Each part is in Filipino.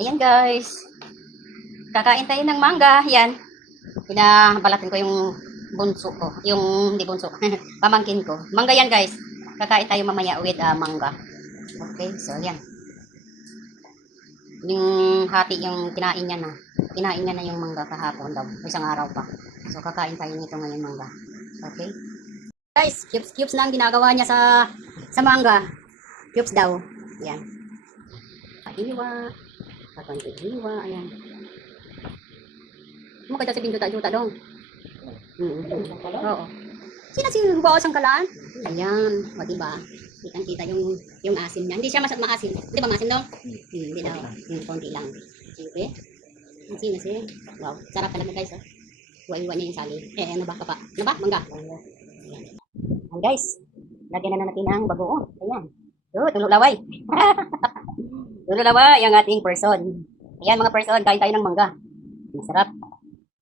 Ayan guys. Kakain tayo ng mangga. Yan. Pinabalatin ko yung bunso ko. Yung, hindi bunso. Pamangkin ko. Mangga yan guys. Kakain tayo mamaya with ah, mangga. Okay, so yan. Yung hati yung kinain niya na. Kinain niya na yung mangga kahapon daw. Isang araw pa. So kakain tayo nito ngayon mangga. Okay? Guys, cubes cubes na ang ginagawa niya sa sa mangga. Cubes daw. Yan. Hiwa. Kakonti hiwa. Ayan. Mo kita sa pinduta-duta dong. Mm Oo. Sino si Bawas ang kalaan? Ayan. O diba? Kitang kita yung yung asim niya. Hindi siya mas maasim. Di ba maasim dong? Hmm, hindi daw. Yung konti lang. Okay. Ang sino siya? Wow. Sarap talaga guys. Oh. Iwa-iwa niya yung sali. Eh, ano ba? Kapa? Ano ba? Mangga. Ayan. Ayan guys. Lagyan na natin ang bagoong. Ayan. Oh, tulog laway. tulog laway ang ating person. Ayan mga person, kain tayo ng mangga. Masarap.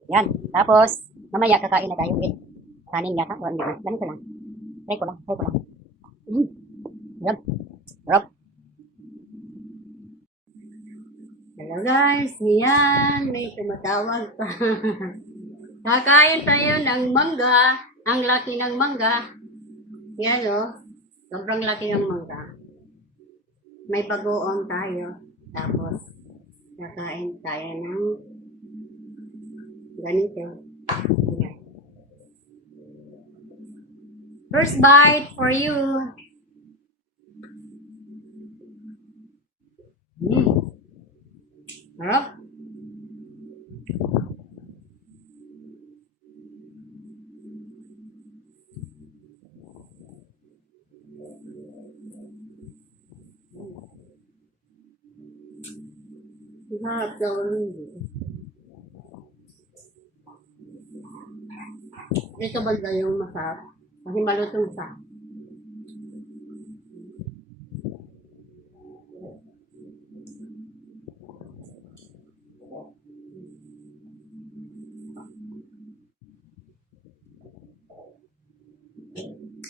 Ayan. Tapos, mamaya kakain na tayo with kanin yata. O, hindi. Ganito lang. Try ko lang. Try ko lang. Mm. Yan. Sarap. Hello guys. Yan. May tumatawag pa. Kakain tayo ng mangga. Ang laki ng mangga. Yan o. Sobrang laki ng mangga. May bagoong tayo. Tapos, kakain tayo ng ganito. Yan. First bite for you. Mm. Harap. Rin dito. Ito ba yung masarap? Kasi malutong siya.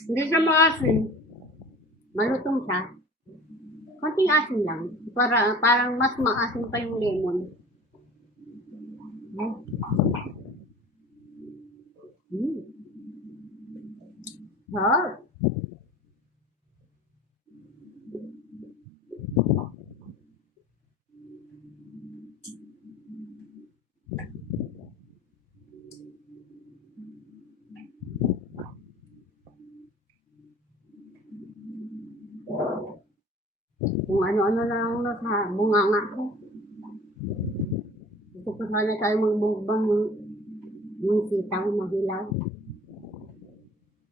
Hindi siya maasin. Malutong siya. Konting asin lang. Para, parang mas maasin pa yung lemon. Hmm. Mm. Sarap. Kung ano-ano lang nasa bunganga ko. Gusto ko sana tayo magbungbang yung, yung sitaw na hilaw.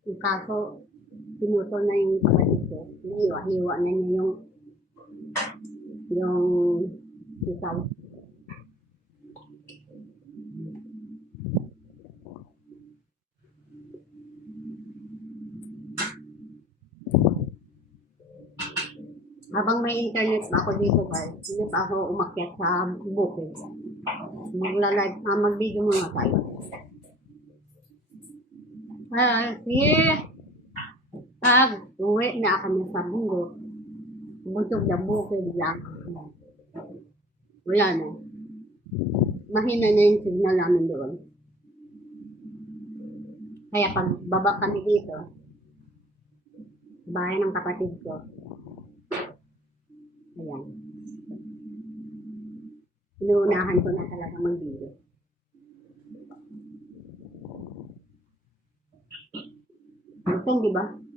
Yung kaso, pinutol na yung kapatid ko. Hiwa-hiwa na niya yung yung sitaw. Habang may internet pa ako dito guys, hindi pa ako umakyat sa bukid. Magla-live, ah, mag-video muna tayo. Ah, sige. Pag uwi na kami sa mundo, buntog na bukid lang. Wala na. Mahina na yung signal namin doon. Kaya pag baba kami dito, bahay ng kapatid ko, Ayan. Inuunahan ko na talaga mag-video. Lutong, di ba?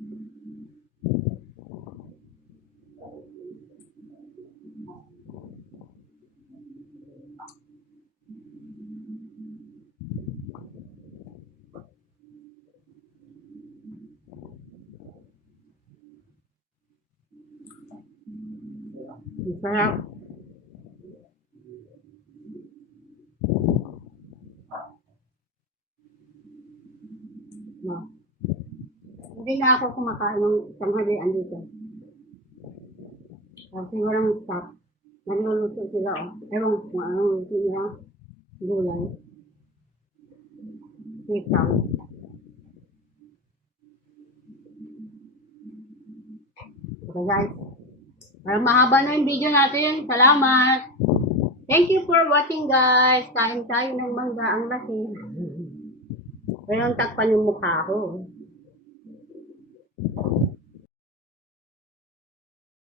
Ang sarap. No. Hindi na ako kumakain ng tanghalian dito. Kasi walang stop. Nagluluto sila. Oh. Ewan ko kung anong luto nila. Gulay. Sitaw. Okay guys. Parang mahaba na yung video natin. Salamat! Thank you for watching guys. Kain tayo ng mangga ang laki. Pero takpan yung mukha ko.